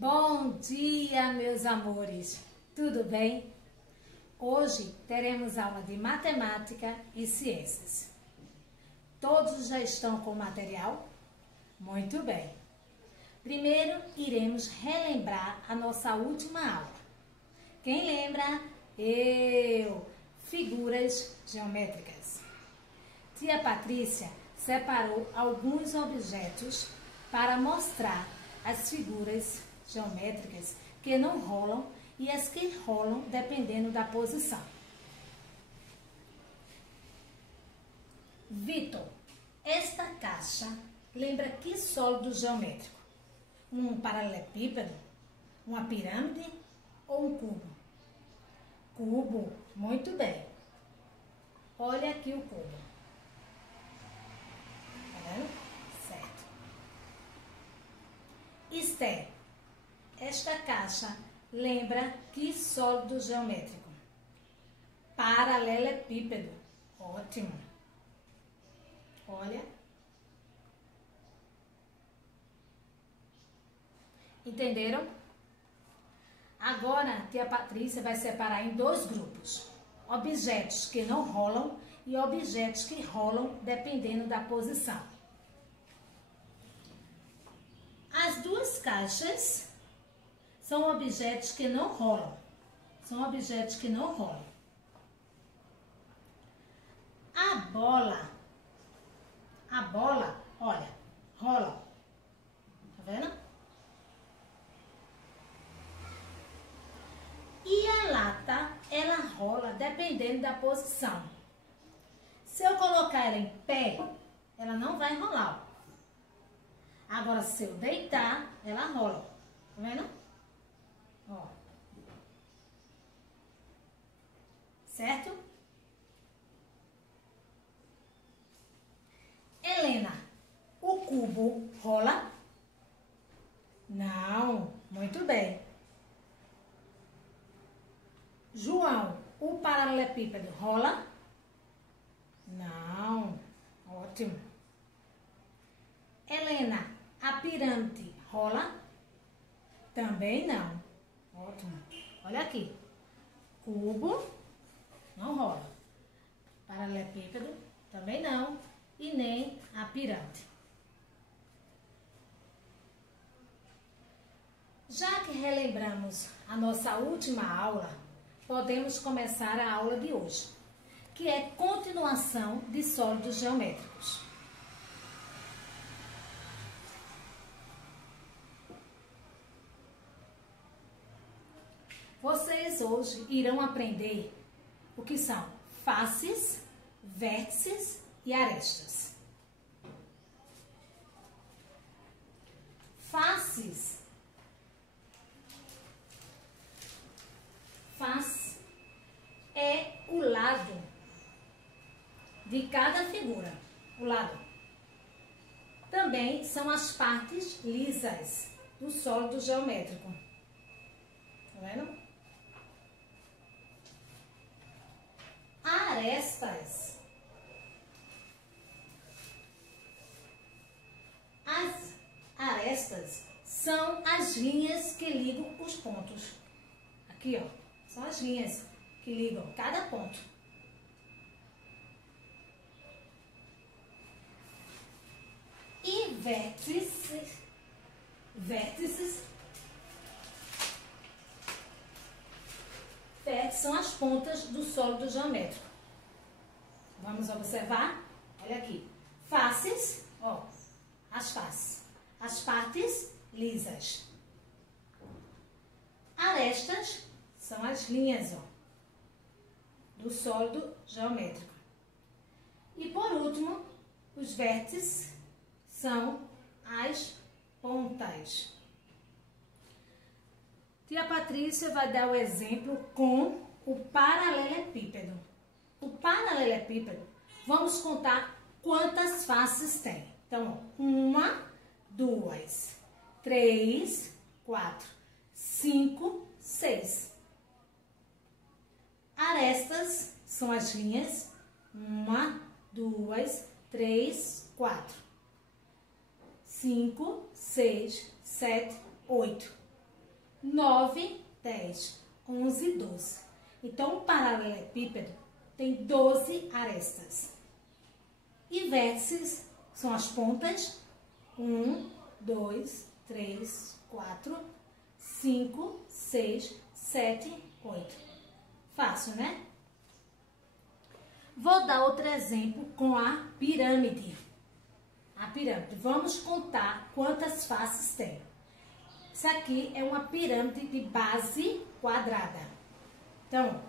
Bom dia, meus amores! Tudo bem? Hoje teremos aula de matemática e ciências. Todos já estão com o material? Muito bem! Primeiro, iremos relembrar a nossa última aula. Quem lembra? Eu! Figuras geométricas. Tia Patrícia separou alguns objetos para mostrar as figuras geométricas que não rolam e as que rolam dependendo da posição. Vitor, esta caixa lembra que sólido geométrico? Um paralelepípedo, uma pirâmide ou um cubo? Cubo, muito bem. Olha aqui o cubo. Tá vendo? Certo. Esther, esta caixa lembra que sólido geométrico? Paralelepípedo. Ótimo. Olha. Entenderam? Agora, a tia Patrícia vai separar em dois grupos. Objetos que não rolam e objetos que rolam dependendo da posição. As duas caixas são objetos que não rolam. São objetos que não rolam. A bola, olha, rola. Tá vendo? E a lata, ela rola dependendo da posição. Se eu colocar ela em pé, ela não vai rolar. Agora, se eu deitar, ela rola. Tá vendo? Ó. Certo? Helena, o cubo rola? Não. Muito bem. João, o paralelepípedo rola? Não. Ótimo. Helena, a pirâmide rola? Também não. Ótimo. Olha aqui. Cubo não rola. Paralelepípedo também não. E nem a pirâmide. Já que relembramos a nossa última aula, podemos começar a aula de hoje, que é continuação de sólidos geométricos. Vocês hoje irão aprender o que são faces, vértices e arestas. Faces. Face é o lado de cada figura. O lado. Também são as partes lisas do sólido geométrico. Tá vendo? Arestas. As arestas são as linhas que ligam os pontos. Aqui, ó, são as linhas que ligam cada ponto. E vértices. Vértices são as pontas do sólido geométrico. Vamos observar? Olha aqui. Faces, ó, as faces. As partes lisas. Arestas são as linhas, ó, do sólido geométrico. E por último, os vértices são as pontas. Tia Patrícia vai dar o exemplo com o paralelepípedo. O paralelepípedo, vamos contar quantas faces tem. Então, 1, 2, 3, 4, 5, 6. Arestas são as linhas 1, 2, 3, 4, 5, 6, 7, 8. 9, 10, 11, 12. Então, o paralelepípedo tem 12 arestas. E vértices são as pontas 1, 2, 3, 4, 5, 6, 7, 8. Fácil, né? Vou dar outro exemplo com a pirâmide. A pirâmide. Vamos contar quantas faces tem. Isso aqui é uma pirâmide de base quadrada. Então,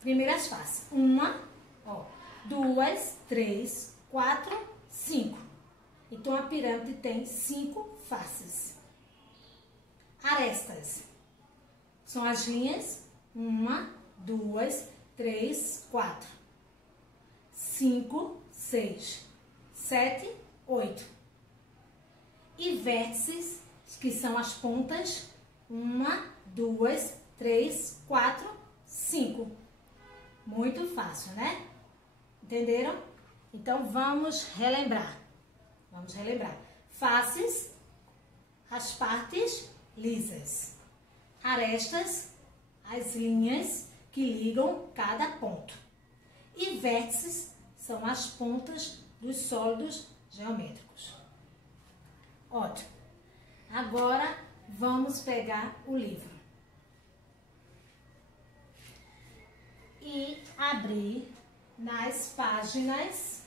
primeiras faces. 1, 2, 3, 4, 5. Então, a pirâmide tem 5 faces. Arestas. São as linhas 1, 2, 3, 4, 5, 6, 7, 8. E vértices, que são as pontas 1, 2, 3, 4, 5. Muito fácil, né? Entenderam? Então, vamos relembrar. Vamos relembrar. Faces, as partes lisas. Arestas, as linhas que ligam cada ponto. E vértices são as pontas dos sólidos geométricos. Ótimo. Agora, vamos pegar o livro. E abrir nas páginas.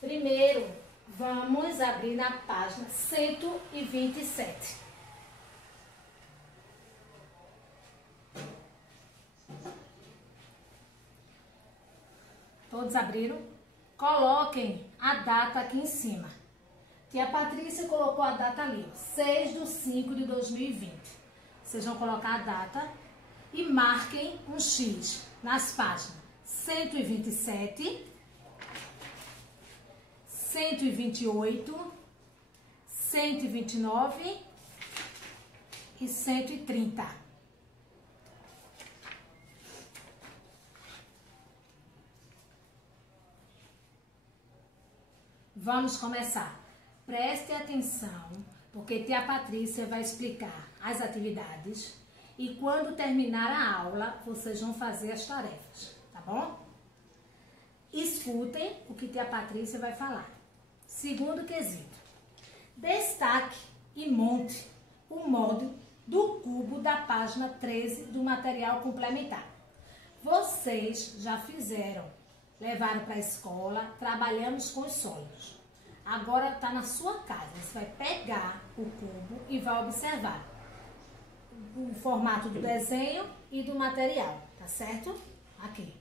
Primeiro, vamos abrir na página 127. Todos abriram? Coloquem a data aqui em cima. Tia Patrícia colocou a data ali, 6/5/2020. Vocês vão colocar a data e marquem um X nas páginas 127, 128, 129 e 130. Vamos começar. Preste atenção, porque tia Patrícia vai explicar as atividades e quando terminar a aula, vocês vão fazer as tarefas, tá bom? Escutem o que tia Patrícia vai falar. Segundo quesito. Destaque e monte o molde do cubo da página 13 do material complementar. Vocês já fizeram, levaram para a escola, trabalhamos com os sólidos. Agora está na sua casa. Você vai pegar o cubo e vai observar o formato do desenho e do material, tá certo? Aqui.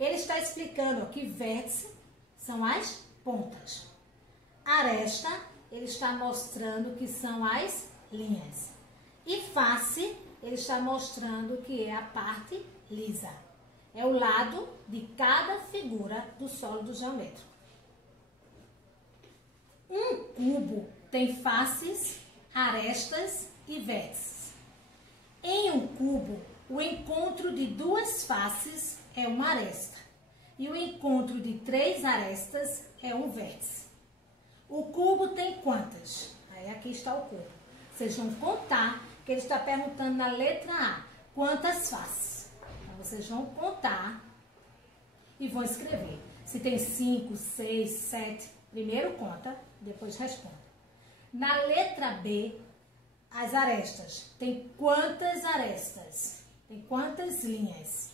Ele está explicando que vértice são as pontas. Aresta, ele está mostrando que são as linhas. E face, ele está mostrando que é a parte lisa. É o lado de cada figura do sólido geométrico. Um cubo tem faces, arestas e vértices. Em um cubo, o encontro de duas faces é uma aresta e o encontro de 3 arestas é um vértice. O cubo tem quantas? Aí aqui está o cubo. Vocês vão contar, que ele está perguntando na letra A, quantas faces. Então, vocês vão contar e vão escrever. Se tem 5, 6, 7, primeiro conta, depois responde. Na letra B, as arestas. Tem quantas arestas? Tem quantas linhas?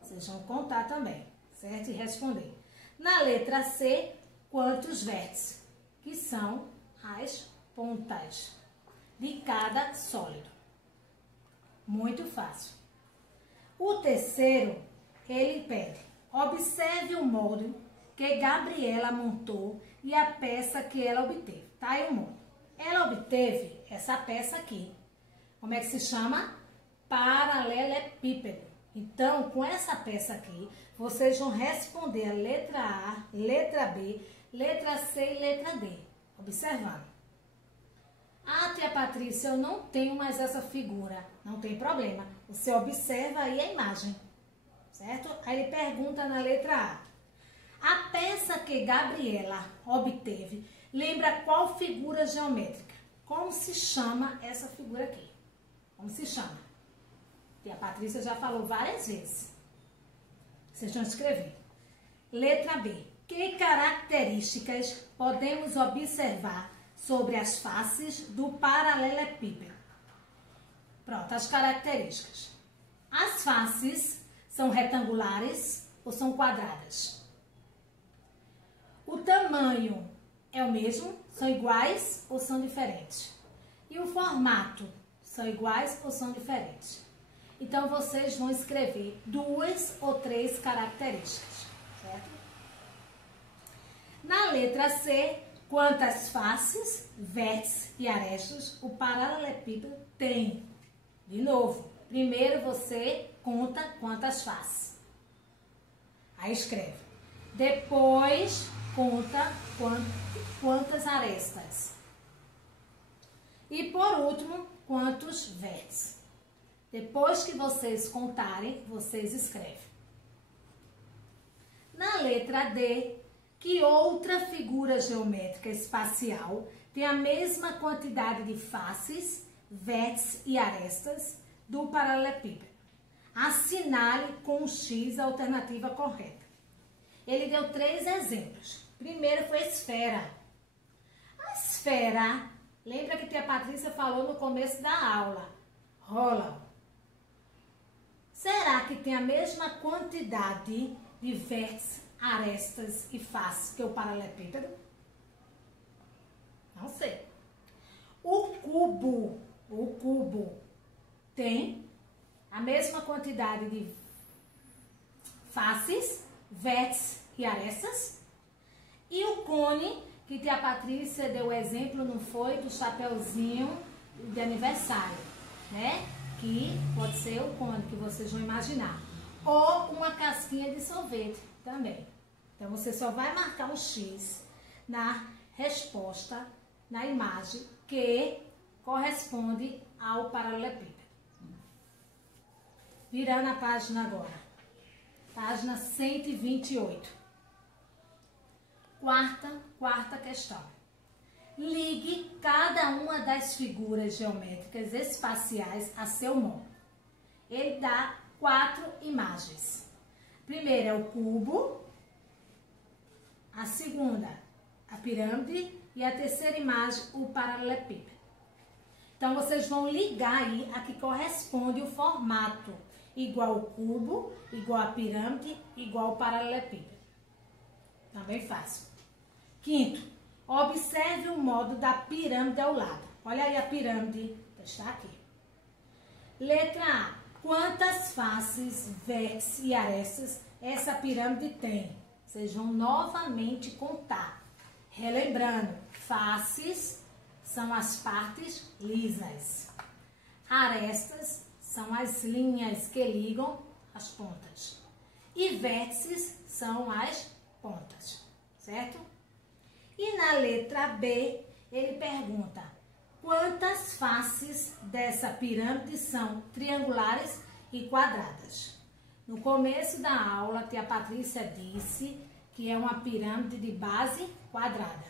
Vocês vão contar também, certo? E responder. Na letra C, quantos vértices? Que são as pontas de cada sólido. Muito fácil. O terceiro, ele pede: observe o molde que Gabriela montou e a peça que ela obteve. Tá aí o molde. Ela obteve essa peça aqui. Como é que se chama? Paralelepípedo. Então, com essa peça aqui, vocês vão responder a letra A, letra B, letra C e letra D. Observando. Ah, tia Patrícia, eu não tenho mais essa figura. Não tem problema. Você observa aí a imagem. Certo? Aí ele pergunta na letra A. A peça que Gabriela obteve lembra qual figura geométrica? Como se chama essa figura aqui? Como se chama? E a Patrícia já falou várias vezes. Vocês vão escrever. Letra B. Que características podemos observar sobre as faces do paralelepípedo? Pronto, as características. As faces são retangulares ou são quadradas? O tamanho é o mesmo? São iguais ou são diferentes? E o formato? São iguais ou são diferentes? Então, vocês vão escrever 2 ou 3 características, certo? Na letra C, quantas faces, vértices e arestas o paralelepípedo tem? De novo, primeiro você conta quantas faces. Aí escreve. Depois, conta quantas arestas. E por último, quantos vértices. Depois que vocês contarem, vocês escrevem. Na letra D, que outra figura geométrica espacial tem a mesma quantidade de faces, vértices e arestas do paralelepípedo? Assinale com um X a alternativa correta. Ele deu 3 exemplos. Primeiro foi esfera. A esfera, lembra que a Patrícia falou no começo da aula? Rola. Será que tem a mesma quantidade de vértices, arestas e faces que o paralelepípedo? Não sei. O cubo tem a mesma quantidade de faces, vértices e arestas? E o cone, que a Patrícia deu o exemplo, não foi? Do chapeuzinho de aniversário, né? Que pode ser o cone que vocês vão imaginar. Ou uma casquinha de sorvete também. Então, você só vai marcar um X na resposta, na imagem que corresponde ao paralelepípedo. Virando a página agora. Página 128. Quarta questão. Ligue cada uma das figuras geométricas espaciais a seu nome. Ele dá 4 imagens. A primeira é o cubo, a segunda, a pirâmide e a terceira imagem, o paralelepípedo. Então, vocês vão ligar aí a que corresponde o formato, igual ao cubo, igual à pirâmide, igual ao paralelepípedo. Também fácil. Quinto, observe o modo da pirâmide ao lado. Olha aí a pirâmide, está aqui. Letra A. Quantas faces, vértices e arestas essa pirâmide tem? Vocês vão novamente contar. Relembrando, faces são as partes lisas. Arestas são as linhas que ligam as pontas. E vértices são as pontas, certo? E na letra B, ele pergunta: quantas faces dessa pirâmide são triangulares e quadradas? No começo da aula, a tia Patrícia disse que é uma pirâmide de base quadrada.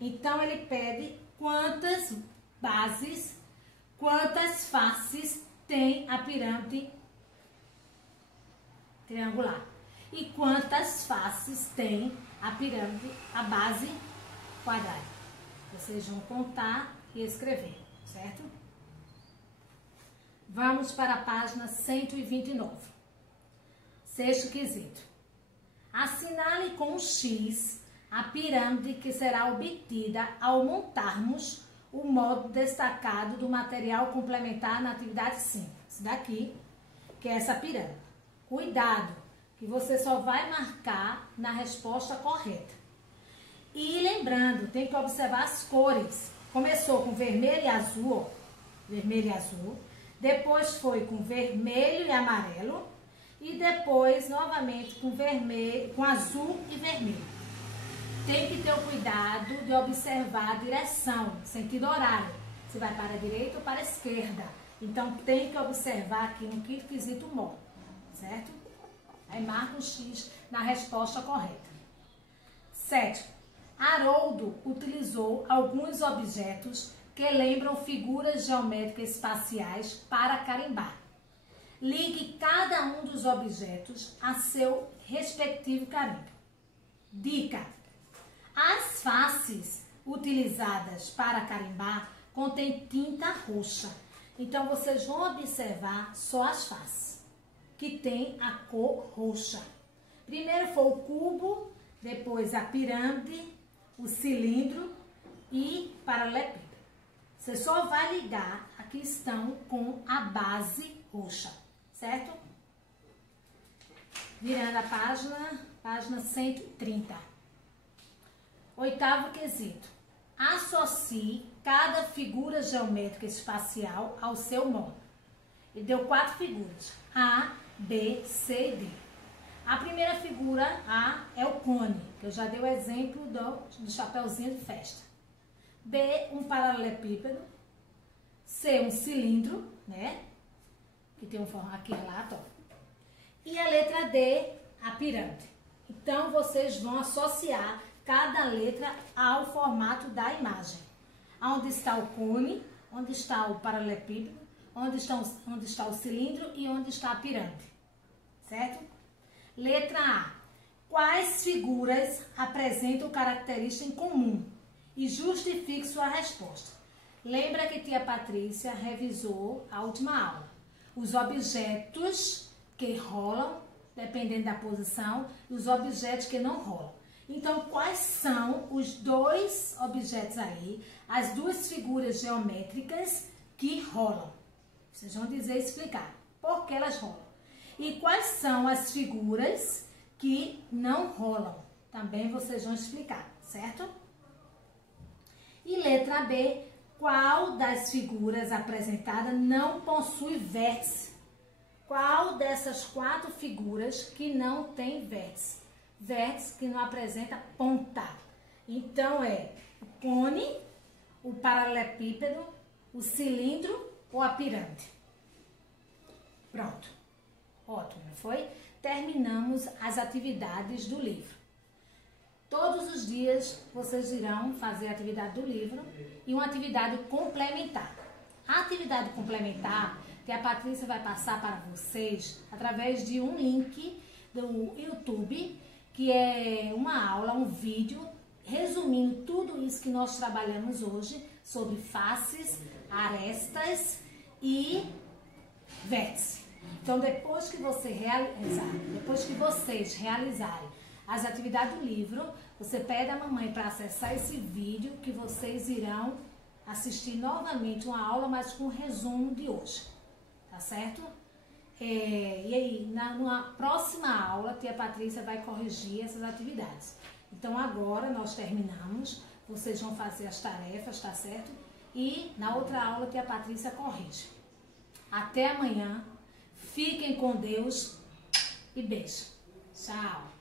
Então, ele pede quantas bases, quantas faces tem a pirâmide triangular. E quantas faces tem a pirâmide, a base quadrada. Vocês vão contar e escrever, certo? Vamos para a página 129. Sexto quesito. Assinale com um X a pirâmide que será obtida ao montarmos o modo destacado do material complementar na atividade 5. Esse daqui, que é essa pirâmide. Cuidado, que você só vai marcar na resposta correta. E lembrando, tem que observar as cores. Começou com vermelho e azul, ó, vermelho e azul. Depois foi com vermelho e amarelo. E depois, novamente, com vermelho, com azul e vermelho. Tem que ter o cuidado de observar a direção, sentido horário. Se vai para a direita ou para a esquerda. Então, tem que observar aqui no quinto quesito modo, certo? Aí marca um X na resposta correta. 7. Haroldo utilizou alguns objetos que lembram figuras geométricas espaciais para carimbar. Ligue cada um dos objetos a seu respectivo carimbo. Dica: as faces utilizadas para carimbar contêm tinta roxa. Então, vocês vão observar só as faces, que tem a cor roxa. Primeiro foi o cubo, depois a pirâmide, o cilindro e paralelepípedo. Você só vai ligar a que estão com a base roxa, certo? Virando a página 130. Oitavo quesito. Associe cada figura geométrica espacial ao seu modo. Ele deu 4 figuras: A, B, C e D. A primeira figura, A, é o cone, que eu já dei o exemplo do chapeuzinho de festa. B, um paralelepípedo. C, um cilindro, né? Que tem um formato relato, ó. E a letra D, a pirâmide. Então, vocês vão associar cada letra ao formato da imagem. Onde está o cone, onde está o paralelepípedo, onde está o cilindro e onde está a pirâmide. Certo? Letra A. Quais figuras apresentam característica em comum? E justifique sua resposta. Lembra que tia Patrícia revisou a última aula. Os objetos que rolam, dependendo da posição, e os objetos que não rolam. Então, quais são os 2 objetos aí, as 2 figuras geométricas que rolam? Vocês vão dizer e explicar por que elas rolam. E quais são as figuras que não rolam? Também vocês vão explicar, certo? E letra B, qual das figuras apresentadas não possui vértice? Qual dessas 4 figuras que não tem vértice? Vértice que não apresenta ponta. Então, é o cone, o paralelepípedo, o cilindro ou a pirâmide. Pronto. Ótimo, não foi? Terminamos as atividades do livro. Todos os dias vocês irão fazer a atividade do livro e uma atividade complementar. A atividade complementar que a Patrícia vai passar para vocês através de um link do YouTube, que é uma aula, um vídeo, resumindo tudo isso que nós trabalhamos hoje sobre faces, arestas e vértice. Então, depois que vocês realizarem as atividades do livro, você pede à mamãe para acessar esse vídeo que vocês irão assistir novamente uma aula, mas com resumo de hoje, tá certo? E aí, na próxima aula, a tia Patrícia vai corrigir essas atividades. Então, agora nós terminamos, vocês vão fazer as tarefas, tá certo? E na outra aula, a tia Patrícia corrige. Até amanhã, fiquem com Deus e beijo. Tchau!